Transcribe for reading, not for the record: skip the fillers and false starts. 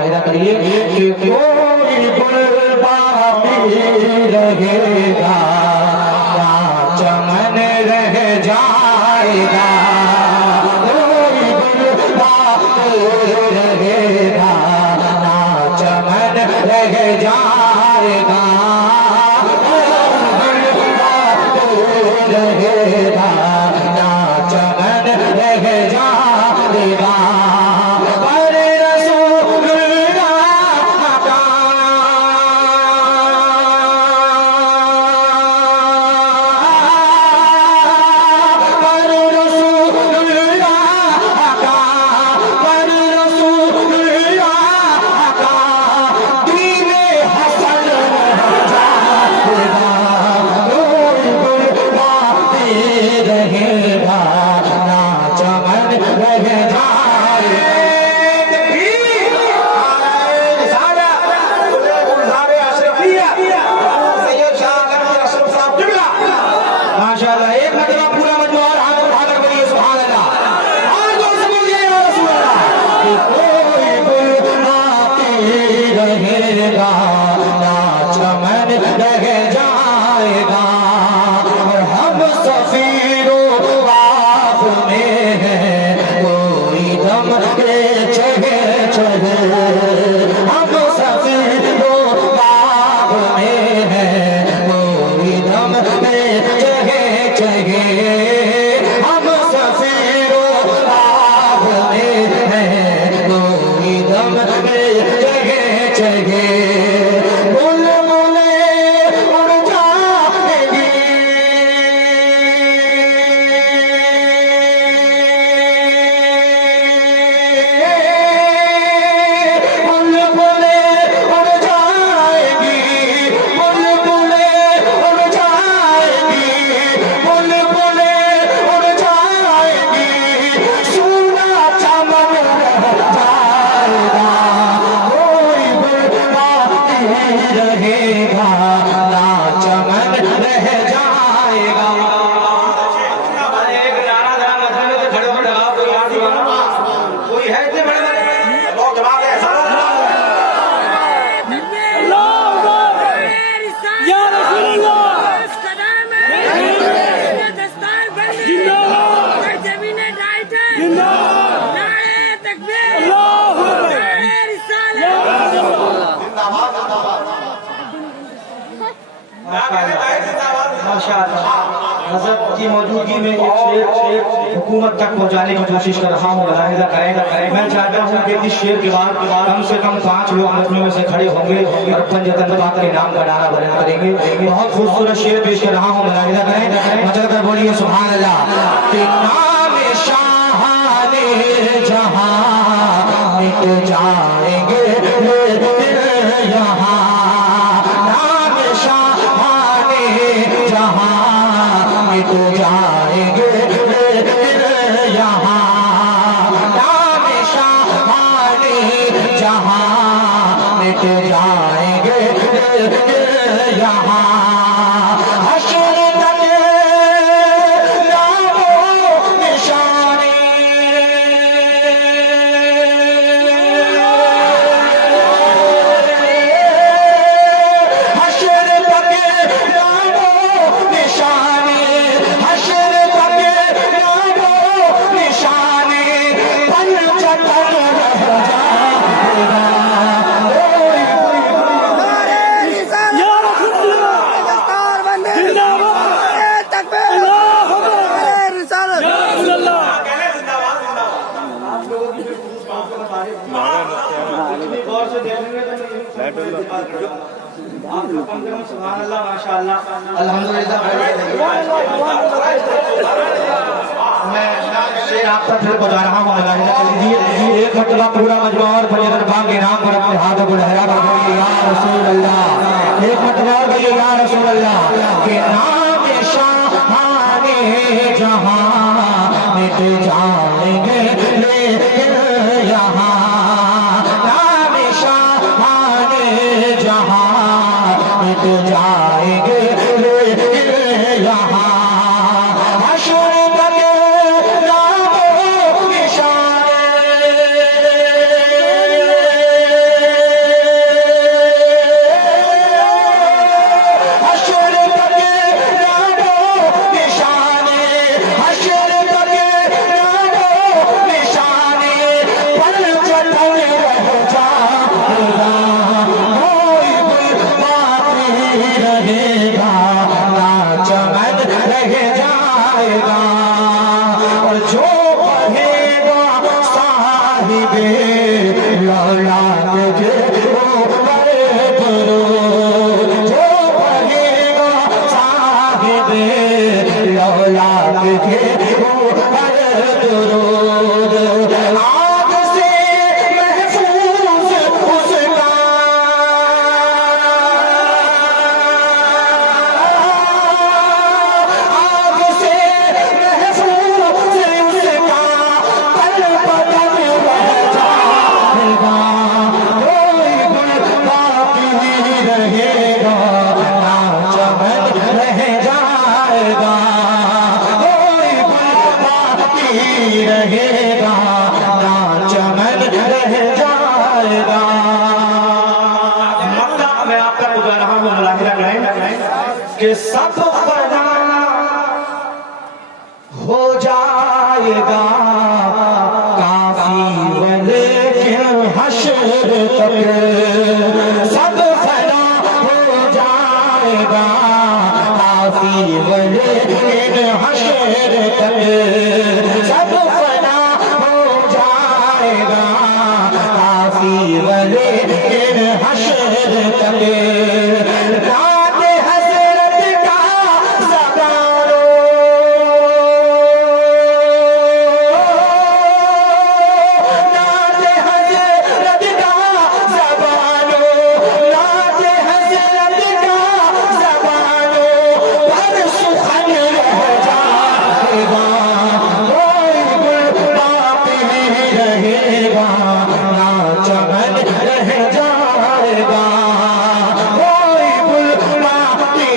मुलाहिजा करिए कि कोई गुल बाकी रहेगा ना चमन रह जाएगा, कोई गुल बाकी रहेगा ना चमन रह जाएगा, रहेगा ना चमन रह जाएगा। पर रसूलुल्लाह का पर रसूलुल्लाह का पर रसूलुल्लाह का दीने हसन रह जाएगा, रहेगा ना चमन रह माशाअल्लाह। एक मरतबा पूरा मजमा और हाथ उठाकर बोलिए सुभान अल्लाह। और जोर से बोलिए या रसूल अल्लाह। कि कोई गुल बाकी रहेगा ना चमन रह जाएगा, और हम सफीरों बाग में हैं कोई दम के चढ़े चढ़े, हम सफीरों बाग में हैं कोई दम के चढ़े चढ़े, हम सफीरों बाग में हैं कोई दम के चढ़े चढ़े। रहेगा ना चमन रह जाएगा। एक नारा जरा मजमे में खड़े हो लगाओ, कोई है इतने बड़े बड़े लोग जवाब दे या रसूल अल्लाह। हज़रत की मौजूदगी में एक शेर हुकूमत तक पहुंचाने की कोशिश कर रहा हूँ, मुलाहिजा करेगा। मैं चाहता हूँ कि इस शेर के बाद कम से कम 5 लोग मजमे में से खड़े होंगे और पंजतन पाक के नाम का नारा बयान करेंगे। बहुत खूबसूरत शेर पेश कर रहा हूँ, मुलाहिजा करें। मचल कर बोलिए सुभान अल्लाह। कि नाम शाहाने जहां मिट जाएंगे यहाँ, नाम शाहाने जहां मिट जाएंगे यहाँ, नाम शाहाने जहां मिट जाएंगे यहाँ, हश्र तक नामो निशाने मैं शेर आप तक फिर बजा रहा हूँ, एक मरतबा पूरा मजमा और फजर बाग के नाम पर अपने हाथों को लहरा कर बोलिए या रसूल अल्लाह। एक मरतबा और बोलिए या रसूल अल्लाह। के नाम शाहाने जहां मिट जाएंगे यहाँ, नाम शाहाने जहां मिट जाएंगे यहाँ, औलाद के ऊपर दुरूद जो पढ़ेगा साहिबे औलाद के ऊपर दुरूद आग से महफूज उसका आग से महफूज उसका पल पदम रह जाएगा कोई गुल बाकी रहेगा ना चमन रह जाएगा कोई गुल बाकी रहेगा ना चमन रह जाएगा मक्का में आपका बुला रहा हूँ मुलाहिजा करें कि सब फना हो जाएगा काफी वलेकिन हश्र तक सब फना हो जाएगा काफी वलेकिन हश्र तक सब फना हो जाएगा काफी वलेकिन हश्र तक नात हज़रत का ज़बानो नात हज़रत का ज़बानो नात हज़रत का ज़बानो पर सुखन रह जाएगा कोई गुल बाकी रहेगा ना चमन रह जाएगा कोई गुल बाकी